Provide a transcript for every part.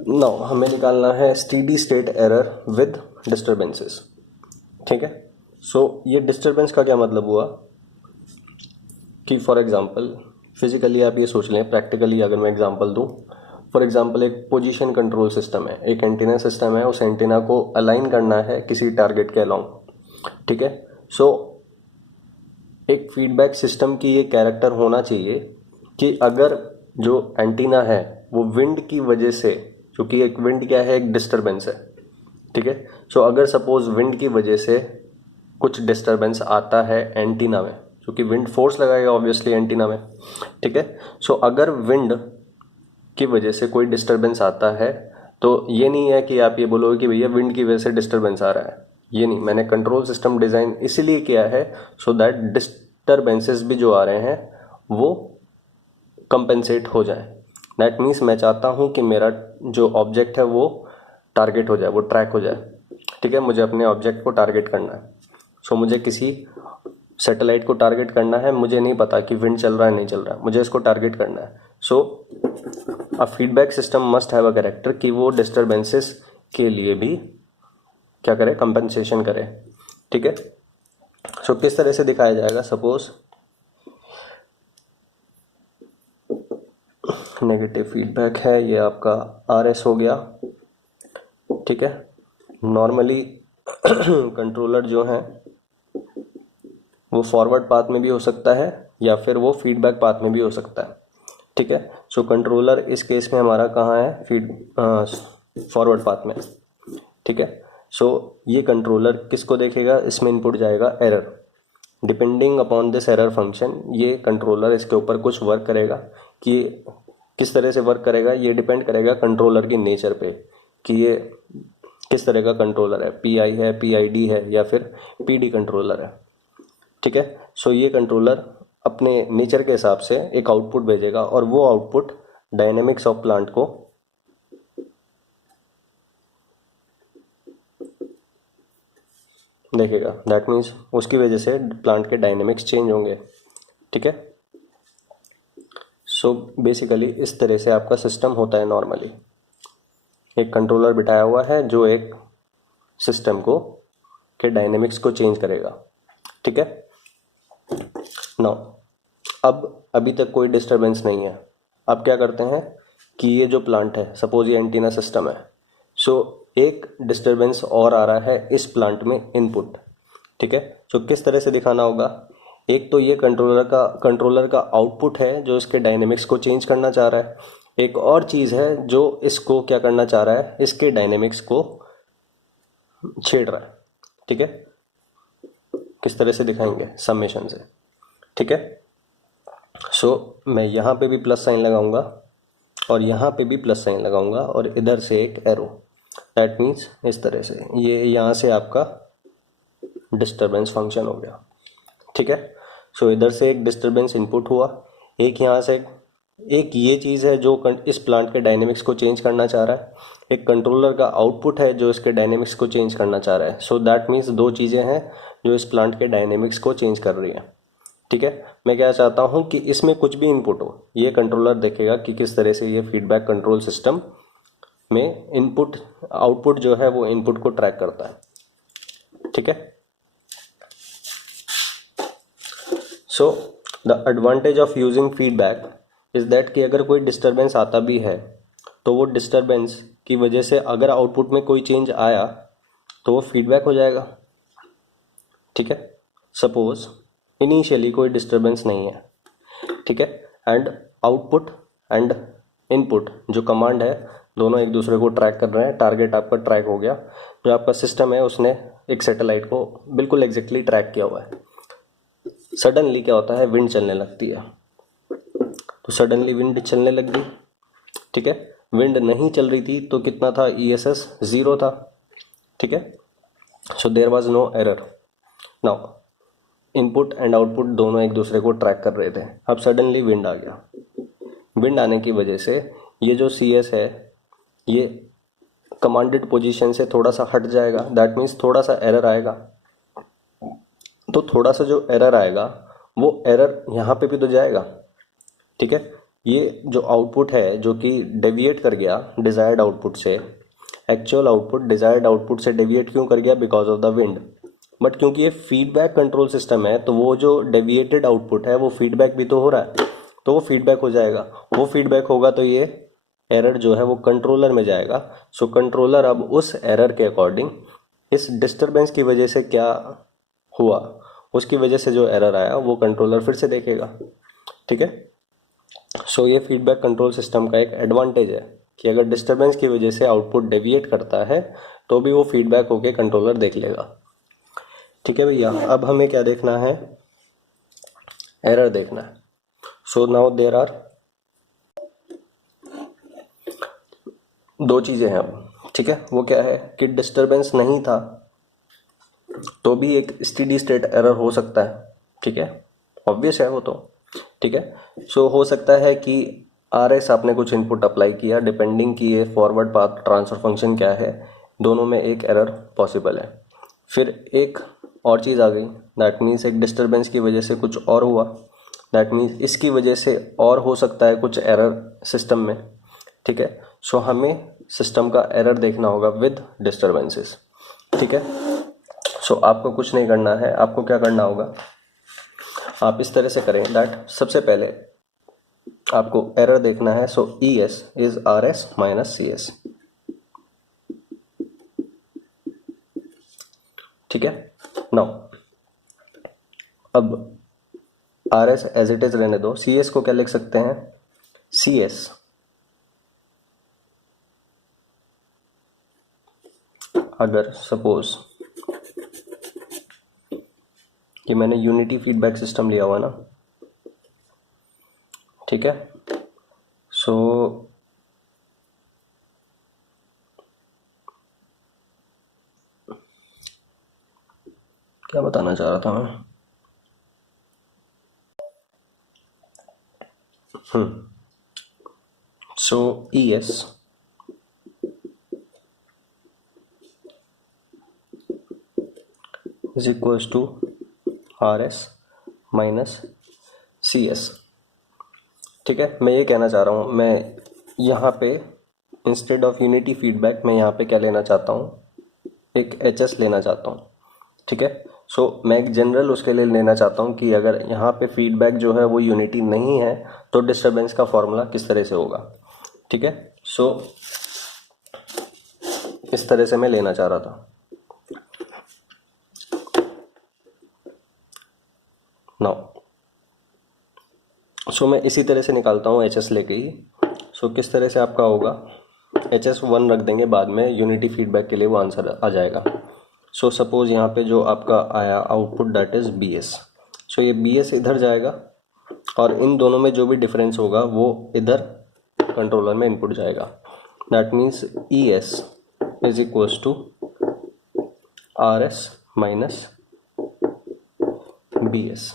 Now हमें निकालना है steady state error with disturbances. ठीक है, सो ये डिस्टर्बेंस का क्या मतलब हुआ कि फॉर एग्जांपल फिजिकली आप ये सोच लें, प्रैक्टिकली अगर मैं एग्जांपल दूं, फॉर एग्जांपल एक पोजीशन कंट्रोल सिस्टम है, एक एंटीना सिस्टम है, उस एंटीना को अलाइन करना है किसी टारगेट के अलोंग। ठीक है, सो एक फीडबैक सिस्टम की ये कैरेक्टर होना चाहिए कि अगर जो एंटीना है वो विंड की वजह से, क्योंकि एक विंड क्या है, एक डिस्टरबेंस है। ठीक है, सो अगर सपोज विंड की वजह से कुछ डिस्टरबेंस आता है एंटीना में, क्योंकि विंड फोर्स लगाएगा ऑब्वियसली एंटीना में। ठीक है, सो अगर विंड की वजह से कोई डिस्टरबेंस आता है तो ये नहीं है कि आप ये बोलोगे कि भैया विंड की वजह से डिस्टरबेंस आ रहा है, ये नहीं। मैंने कंट्रोल सिस्टम डिज़ाइन इसीलिए किया है सो दैट डिस्टरबेंसेस भी जो आ रहे हैं वो कंपेंसेट हो जाए। दैट मीन्स मैं चाहता हूँ कि मेरा जो ऑब्जेक्ट है वो टारगेट हो जाए, वो ट्रैक हो जाए। ठीक है, मुझे अपने ऑब्जेक्ट को टारगेट करना है। सो मुझे किसी सैटेलाइट को टारगेट करना है, मुझे नहीं पता कि विंड चल रहा है नहीं चल रहा है, मुझे इसको टारगेट करना है। So a feedback system must have a character कि वो डिस्टरबेंसेस के लिए भी क्या करे, कंपनसेशन करे। ठीक है, सो किस तरह से दिखाया जाएगा, सपोज नेगेटिव फीडबैक है, ये आपका RS हो गया। ठीक है, नॉर्मली कंट्रोलर जो है वो फॉरवर्ड पाथ में भी हो सकता है या फिर वो फीडबैक पाथ में भी हो सकता है। ठीक है, सो कंट्रोलर इस केस में हमारा कहाँ है, फॉरवर्ड पाथ में। ठीक है, सो ये कंट्रोलर किसको देखेगा, इसमें इनपुट जाएगा error. Depending upon this error function ये कंट्रोलर इसके ऊपर कुछ वर्क करेगा। कि किस तरह से वर्क करेगा ये डिपेंड करेगा कंट्रोलर की नेचर पे कि ये किस तरह का कंट्रोलर है, PI है, PID है या फिर PD कंट्रोलर है। ठीक है, सो ये कंट्रोलर अपने नेचर के हिसाब से एक आउटपुट भेजेगा और वो आउटपुट डायनेमिक्स ऑफ प्लांट को देखेगा। दैट मीन्स उसकी वजह से प्लांट के डायनेमिक्स चेंज होंगे। ठीक है, सो बेसिकली इस तरह से आपका सिस्टम होता है नॉर्मली। एक कंट्रोलर बिठाया हुआ है जो एक सिस्टम को के डायनेमिक्स को चेंज करेगा। ठीक है, नाउ अब अभी तक कोई डिस्टरबेंस नहीं है। अब क्या करते हैं कि ये जो प्लांट है, सपोज ये एंटीना सिस्टम है, सो एक डिस्टरबेंस और आ रहा है इस प्लांट में इनपुट। ठीक है, सो किस तरह से दिखाना होगा, एक तो ये कंट्रोलर का आउटपुट है जो इसके डायनेमिक्स को चेंज करना चाह रहा है, एक और चीज़ है जो इसको क्या करना चाह रहा है, इसके डायनेमिक्स को छेड़ रहा है। ठीक है, किस तरह से दिखाएंगे, समेशन से। ठीक है, सो मैं यहाँ पे भी प्लस साइन लगाऊंगा और यहाँ पे भी प्लस साइन लगाऊंगा और इधर से एक एरो। दैट मीन्स इस तरह से ये यहाँ से आपका डिस्टरबेंस फंक्शन हो गया। ठीक है, सो इधर से एक डिस्टरबेंस इनपुट हुआ, एक यहाँ से एक ये चीज़ है जो इस प्लांट के डायनेमिक्स को चेंज करना चाह रहा है, एक कंट्रोलर का आउटपुट है जो इसके डायनेमिक्स को चेंज करना चाह रहा है। सो दैट मीन्स दो चीज़ें हैं जो इस प्लांट के डायनेमिक्स को चेंज कर रही हैं। ठीक है, मैं क्या चाहता हूँ कि इसमें कुछ भी इनपुट हो, ये कंट्रोलर देखेगा कि किस तरह से ये फीडबैक कंट्रोल सिस्टम में इनपुट आउटपुट जो है वो इनपुट को ट्रैक करता है। ठीक है, so the advantage of using feedback is that कि अगर कोई डिस्टरबेंस आता भी है तो वो डिस्टरबेंस की वजह से अगर आउटपुट में कोई चेंज आया तो वो फीडबैक हो जाएगा। ठीक है, सपोज इनिशियली कोई डिस्टरबेंस नहीं है। ठीक है, एंड आउटपुट एंड इनपुट जो कमांड है दोनों एक दूसरे को ट्रैक कर रहे हैं, टारगेट आपका ट्रैक हो गया, जो आपका सिस्टम है उसने एक सैटेलाइट को बिल्कुल एग्जैक्टली ट्रैक किया हुआ है। सडनली क्या होता है, विंड चलने लगती है, तो सडनली विंड चलने लग गई। ठीक है, विंड नहीं चल रही थी तो कितना था, ESS 0 था। ठीक है, so there was no error. Now input and output दोनों एक दूसरे को ट्रैक कर रहे थे, अब सडनली विंड आ गया। विंड आने की वजह से ये जो CS है ये कमांडेड पोजीशन से थोड़ा सा हट जाएगा। दैट मीन्स थोड़ा सा एरर आएगा, तो थोड़ा सा जो एरर आएगा वो एरर यहाँ पे भी तो जाएगा। ठीक है, ये जो आउटपुट है जो कि डेविएट कर गया डिज़ायर्ड आउटपुट से, एक्चुअल आउटपुट डिज़ायर्ड आउटपुट से डेविएट क्यों कर गया? Because of the wind. But क्योंकि ये फीडबैक कंट्रोल सिस्टम है तो वो जो डेविएटेड आउटपुट है वो फीडबैक भी तो हो रहा है, तो वो फीडबैक हो जाएगा। वो फीडबैक होगा तो ये एरर जो है वो कंट्रोलर में जाएगा। सो कंट्रोलर अब उस एरर के अकॉर्डिंग इस डिस्टरबेंस की वजह से क्या हुआ, उसकी वजह से जो एरर आया वो कंट्रोलर फिर से देखेगा। ठीक है। सो ये फीडबैक कंट्रोल सिस्टम का एक एडवांटेज है कि अगर डिस्टरबेंस की वजह से आउटपुट डेविएट करता है तो भी वो फीडबैक होके कंट्रोलर देख लेगा। ठीक है भैया, अब हमें क्या देखना है? एरर देखना है। सो नाउ देयर आर दो चीज़ें हैं अब। ठीक है, वो क्या है कि डिस्टरबेंस नहीं था तो भी एक स्टेडी स्टेट एरर हो सकता है। ठीक है, ऑब्वियस है वो तो। ठीक है, सो हो सकता है कि आर एस आपने कुछ इनपुट अप्लाई किया, डिपेंडिंग कि ये फॉरवर्ड पाथ ट्रांसफर फंक्शन क्या है, दोनों में एक एरर पॉसिबल है। फिर एक और चीज़ आ गई, दैट मीन्स एक डिस्टरबेंस की वजह से कुछ और हुआ, दैट मीन्स इसकी वजह से और हो सकता है कुछ एरर सिस्टम में। ठीक है, सो हमें सिस्टम का एरर देखना होगा विद डिस्टरबेंसेस। ठीक है, सो आपको कुछ नहीं करना है, आपको क्या करना होगा, आप इस तरह से करें दैट सबसे पहले आपको एरर देखना है। So E S is R S minus C S. ठीक है, नाउ अब R S as it is रहने दो, सी एस को क्या लिख सकते हैं? सी एस अगर सपोज कि मैंने यूनिटी फीडबैक सिस्टम लिया हुआ ना, ठीक है, सो क्या बताना चाह रहा था मैं? So E S is equals to R S minus C S. ठीक है, मैं ये कहना चाह रहा हूँ, मैं यहाँ पे इंस्टेड ऑफ यूनिटी फीडबैक मैं यहाँ पे क्या लेना चाहता हूँ, एक एच एस लेना चाहता हूँ। ठीक है, सो मैं एक जनरल उसके लिए लेना चाहता हूँ कि अगर यहाँ पे फीडबैक जो है वो यूनिटी नहीं है तो डिस्टरबेंस का फॉर्मूला किस तरह से होगा। ठीक है, सो इस तरह से मैं लेना चाह रहा था। नाउ सो मैं इसी तरह से निकालता हूँ एच एस लेके ही। सो किस तरह से आपका होगा, एच एस 1 रख देंगे, बाद में यूनिटी फीडबैक के लिए वो आंसर आ जाएगा। सो सपोज यहाँ पे जो आपका आया output that is B S, so ये बी एस इधर जाएगा और इन दोनों में जो भी डिफरेंस होगा वो इधर कंट्रोलर में इनपुट जाएगा। That means E S is equals to R S minus B S.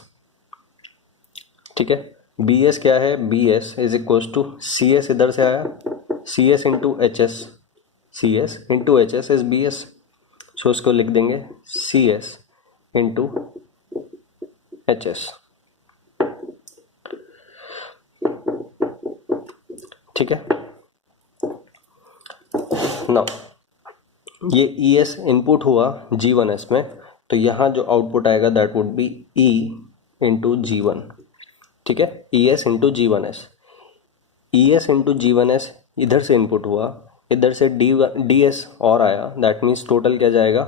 ठीक है, बी एस क्या है, B S is equals to C S इधर से आया, C S into H S, C S into H S is B S. So उसको लिख देंगे C S into H S. ठीक है, नाउ ये ई एस इनपुट हुआ जी वन एस में, तो यहाँ जो आउटपुट आएगा that would be E into G one. ठीक है, E S into G one S, E S into G one S इधर से इनपुट हुआ, इधर से डी एस और आया, दैट मीन्स टोटल क्या जाएगा,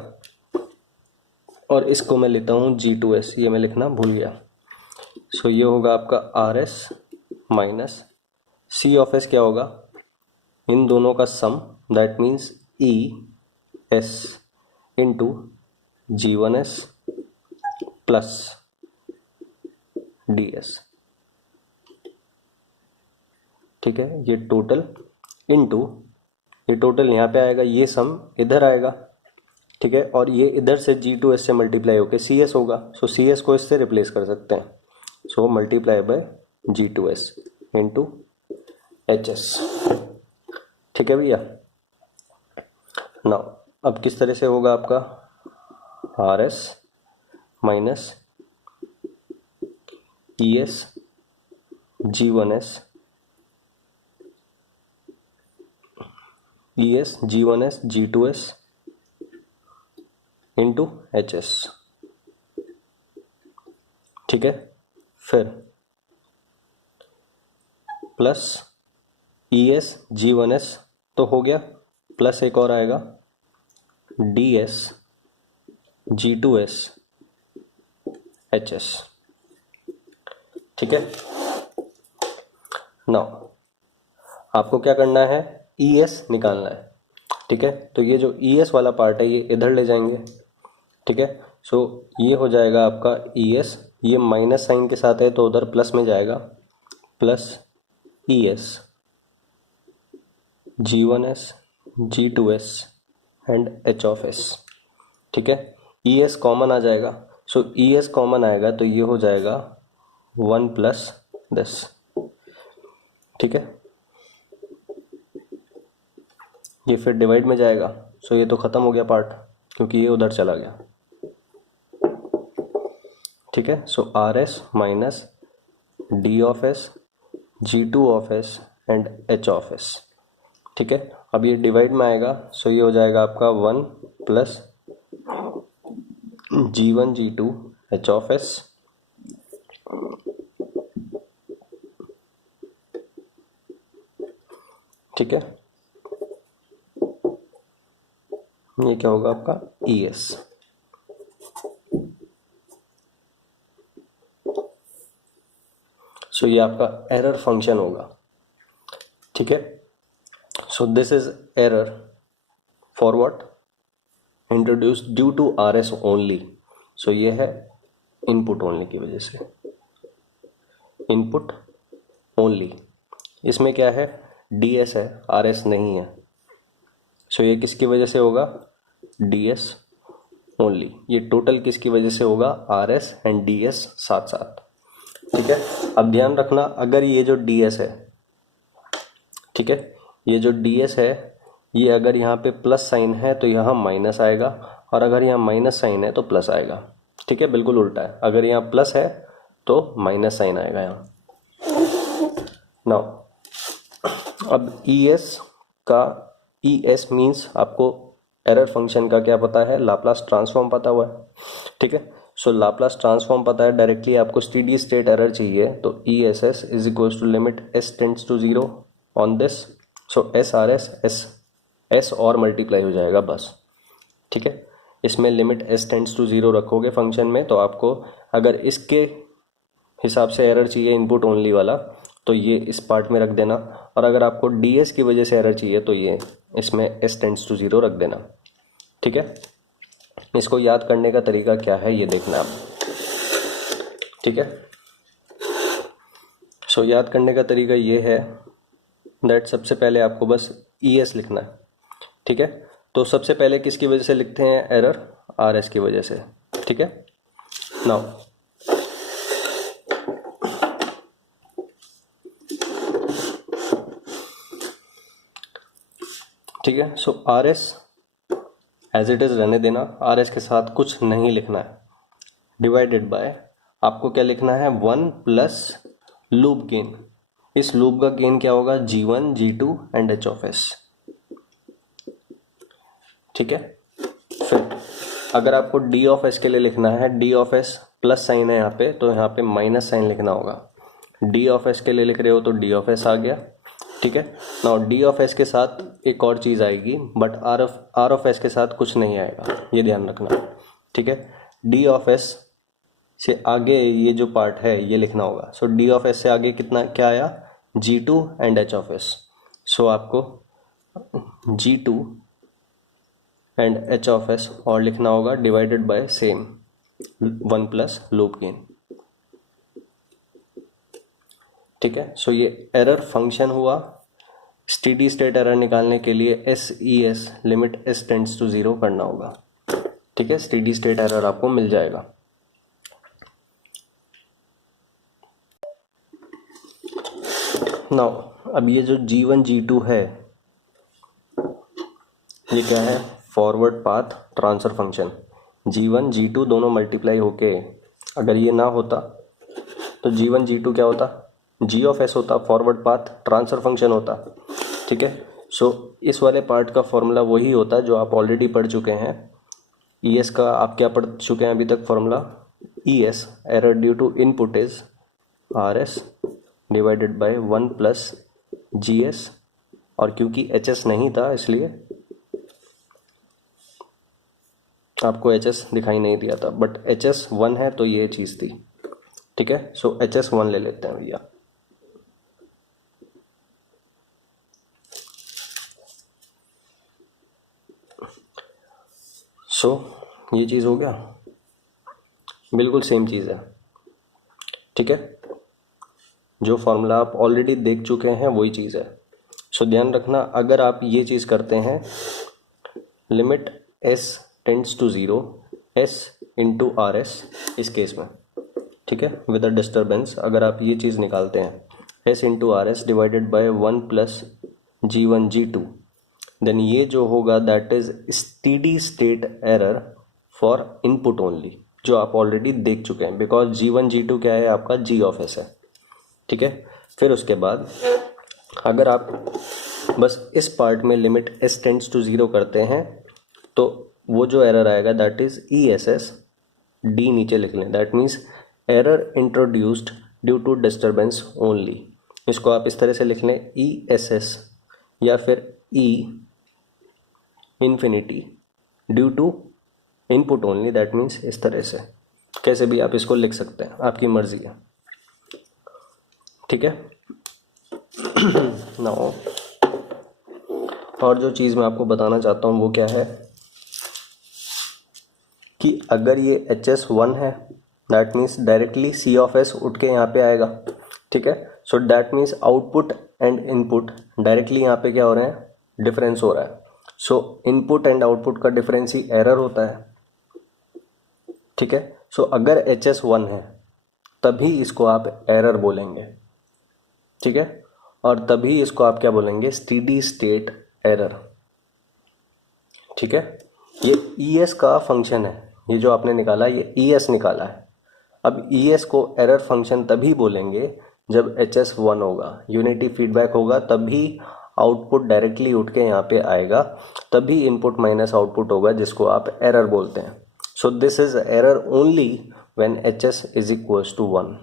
और इसको मैं लेता हूँ जी टू एस, ये मैं लिखना भूल गया। सो ये होगा आपका R S minus C of S क्या होगा, इन दोनों का sum, that means E S into G one S plus D S. ठीक है, ये टोटल इंटू ये टोटल यहाँ पे आएगा, ये सम इधर आएगा। ठीक है, और ये इधर से जी टू एस से मल्टीप्लाई होकर सी एस होगा। सो सी एस को इससे रिप्लेस कर सकते हैं, so multiply by G two S into H S. ठीक है भैया, नाउ अब किस तरह से होगा आपका, R S minus E S G one S E S G one S G two S into H S, ठीक है। फिर plus E S G one S तो हो गया, प्लस एक और आएगा D S G two S H S, ठीक है। नाउ आपको क्या करना है, ई एस निकालना है, ठीक है। तो ये जो ई एस वाला पार्ट है ये इधर ले जाएंगे, ठीक है। सो ये हो जाएगा आपका ई एस, ये माइनस साइन के साथ है तो उधर प्लस में जाएगा, plus E S G one S G two S and H of S, ठीक है। ई एस कॉमन आ जाएगा, सो ई एस कॉमन आएगा तो ये हो जाएगा 1 प्लस दिस, ठीक है। ये फिर डिवाइड में जाएगा, सो ये तो ख़त्म हो गया पार्ट क्योंकि ये उधर चला गया, ठीक है। So R S minus D of S G two of S and H of S, ठीक है। अब ये डिवाइड में आएगा, सो ये हो जाएगा आपका 1 plus G one G two H of S, ठीक है। ये क्या होगा आपका ई एस, सो ये आपका एरर फंक्शन होगा, ठीक है। So this is error for what, introduced due to R S only. So ये है इनपुट ओनली की वजह से, इनपुट ओनली। इसमें क्या है, डी एस है, आर एस नहीं है। सो ये किसकी वजह से होगा, डी एस ओनली। ये टोटल किसकी वजह से होगा, R S and D S साथ साथ, ठीक है। अब ध्यान रखना, अगर ये जो डी एस है, ठीक है, ये जो डी एस है ये अगर यहाँ पे प्लस साइन है तो यहाँ माइनस आएगा, और अगर यहाँ माइनस साइन है तो प्लस आएगा, ठीक है। बिल्कुल उल्टा है, अगर यहाँ प्लस है तो माइनस साइन आएगा यहाँ। नाउ अब ई एस का, ई एस मीन्स आपको एरर फंक्शन का क्या पता है, लाप्लास ट्रांसफॉर्म पता हुआ है, ठीक है। सो लाप्लास ट्रांसफॉर्म पता है, डायरेक्टली आपको स्टेडी स्टेट एरर चाहिए तो E S S is equals to limit S tends to zero on this, so S R S S और मल्टीप्लाई हो जाएगा बस, ठीक है। इसमें limit S tends to zero रखोगे फंक्शन में, तो आपको अगर इसके हिसाब से एरर चाहिए इनपुट ओनली वाला तो ये इस पार्ट में रख देना, और अगर आपको डी एस की वजह से एरर चाहिए तो ये इसमें एस टेंड्स टू जीरो रख देना, ठीक है। इसको याद करने का तरीका क्या है ये देखना आप, ठीक है। सो याद करने का तरीका ये है दैट सबसे पहले आपको बस ई एस लिखना है, ठीक है। तो सबसे पहले किसकी वजह से लिखते हैं एरर, आर एस की वजह से, ठीक है। नाउ ठीक है, so R S as it is रहने देना, आर एस के साथ कुछ नहीं लिखना है, डिवाइडेड बाय आपको क्या लिखना है, 1 प्लस लूप गेन। इस लूप का गेन क्या होगा, G1 G2 and H of S, ठीक है। फिर अगर आपको डी ऑफ एस के लिए लिखना है, D of S plus sign है यहाँ पे तो यहाँ पे माइनस साइन लिखना होगा। डी ऑफ एस के लिए लिख रहे हो तो डी ऑफ एस आ गया, ठीक है। नाउ डी ऑफ एस के साथ एक और चीज़ आएगी, बट आर ऑफ एस के साथ कुछ नहीं आएगा, ये ध्यान रखना, ठीक है। डी ऑफ एस से आगे ये जो पार्ट है ये लिखना होगा। सो डी ऑफ एस से आगे कितना क्या आया, G2 and H of S. So आपको G2 and H of S और लिखना होगा divided by same 1 plus loop gain, ठीक है। सो ये एरर फंक्शन हुआ। स्टेडी स्टेट एरर निकालने के लिए S E S limit S tends to zero करना होगा, ठीक है। स्टेडी स्टेट एरर आपको मिल जाएगा। नाउ अब ये जो G1 G2 है ये क्या है, forward path transfer function. G1 G2 दोनों मल्टीप्लाई होके अगर ये ना होता तो G1 G2 क्या होता, G ऑफ एस होता, फॉरवर्ड पाथ ट्रांसफर फंक्शन होता, ठीक है। सो इस वाले पार्ट का फॉर्मूला वही होता है जो आप ऑलरेडी पढ़ चुके हैं। ES का आप क्या पढ़ चुके हैं अभी तक formula? ES error due to input is RS divided by 1 plus GS, और क्योंकि HS नहीं था इसलिए आपको HS दिखाई नहीं दिया था, बट HS 1 है तो ये चीज़ थी। ठीक है, सो HS 1 ले लेते हैं भैया। सो ये चीज़ हो गया, बिल्कुल सेम चीज़ है। ठीक है, जो फॉर्मूला आप ऑलरेडी देख चुके हैं वही चीज़ है। सो ध्यान रखना, अगर आप ये चीज़ करते हैं, limit S tends to 0 S into RS इस केस में, ठीक है, विद अ डिस्टर्बेंस, अगर आप ये चीज़ निकालते हैं S into RS divided by 1 plus G1 G2, then ये जो होगा that is steady state error for input only, जो आप ऑलरेडी देख चुके हैं, बिकॉज G1 G2 क्या है आपका G ऑफ S है। ठीक है, फिर उसके बाद अगर आप बस इस पार्ट में लिमिट S टेंड्स टू 0 करते हैं तो वो जो एरर आएगा दैट इज ESS, D नीचे लिख लें, that means error introduced due to disturbance only. इसको आप इस तरह से लिख लें ESS या फिर E infinity due to input only, that means इस तरह से, कैसे भी आप इसको लिख सकते हैं, आपकी मर्जी है। ठीक है नाउ और जो चीज़ मैं आपको बताना चाहता हूँ वो क्या है कि अगर ये HS 1 है that means directly C of S उठ के यहाँ पे आएगा। ठीक है, so that means output and input directly यहाँ पे क्या हो रहे हैं, डिफरेंस हो रहा है। सो इनपुट एंड आउटपुट का डिफरेंस ही एरर होता है। ठीक है, सो अगर HS 1 है तभी इसको आप एरर बोलेंगे। ठीक है, और तभी इसको आप क्या बोलेंगे, स्टेडी स्टेट एरर। ठीक है, ये ES का फंक्शन है, ये जो आपने निकाला ये ES निकाला है। अब ES को एरर फंक्शन तभी बोलेंगे जब HS 1 होगा, यूनिटी फीडबैक होगा, तभी आउटपुट डायरेक्टली उठ के यहाँ पे आएगा, तभी इनपुट माइनस आउटपुट होगा, जिसको आप एरर बोलते हैं। So this is error only when HS is equals to 1।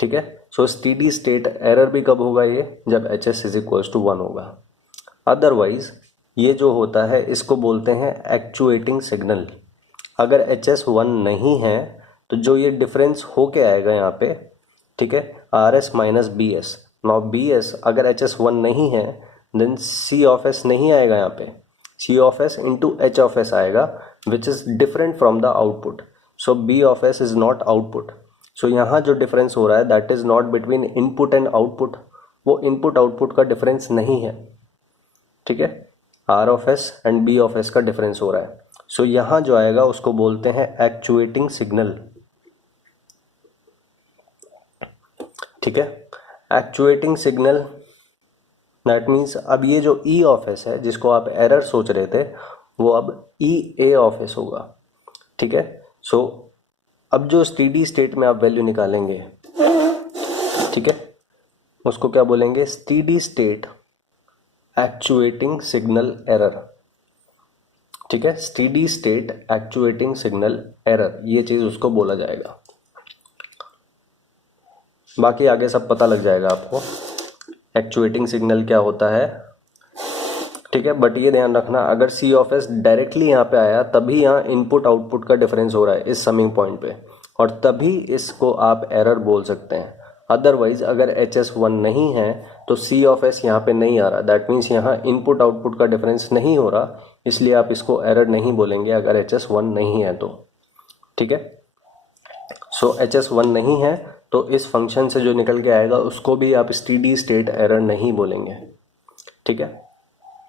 ठीक है, सो स्टेडी स्टेट एरर भी कब होगा, ये जब HS इज इक्वल्स टू 1 होगा। अदरवाइज ये जो होता है इसको बोलते हैं एक्चुएटिंग सिग्नल। अगर HS 1 नहीं है तो जो ये डिफरेंस होके आएगा यहाँ पे, ठीक है, RS minus BS, now BS अगर HS 1 नहीं है देन C ऑफ S नहीं आएगा, यहाँ पे C of S into H of S आएगा, which is different from the output. So B of S is not output. So यहाँ जो डिफरेंस हो रहा है that is not between input and output, वो इनपुट आउटपुट का difference नहीं है। ठीक है, R of S and B of S का डिफरेंस हो रहा है। सो यहाँ जो आएगा उसको बोलते हैं एक्चुएटिंग सिग्नल। ठीक है, एक्चुएटिंग सिग्नल दैट मीन्स अब ये जो E ऑफ S है जिसको आप एरर सोच रहे थे वो अब EA ऑफ S होगा। ठीक है, सो अब जो स्टेडी स्टेट में आप वैल्यू निकालेंगे, ठीक है, उसको क्या बोलेंगे, steady state actuating signal error. ठीक है, steady state actuating signal error, ये चीज़ उसको बोला जाएगा। बाकी आगे सब पता लग जाएगा आपको एक्चुएटिंग सिग्नल क्या होता है। ठीक है, बट ये ध्यान रखना अगर C ऑफ S डायरेक्टली यहाँ पे आया तभी यहाँ इनपुट आउटपुट का डिफरेंस हो रहा है इस समिंग पॉइंट पे, और तभी इसको आप एरर बोल सकते हैं। अदरवाइज अगर HS 1 नहीं है तो C ऑफ S यहाँ पे नहीं आ रहा, दैट मीन्स यहाँ इनपुट आउटपुट का डिफरेंस नहीं हो रहा, इसलिए आप इसको एरर नहीं बोलेंगे अगर HS 1 नहीं है तो। ठीक है, सो HS 1 नहीं है तो इस फंक्शन से जो निकल के आएगा उसको भी आप स्टेडी स्टेट एरर नहीं बोलेंगे। ठीक है।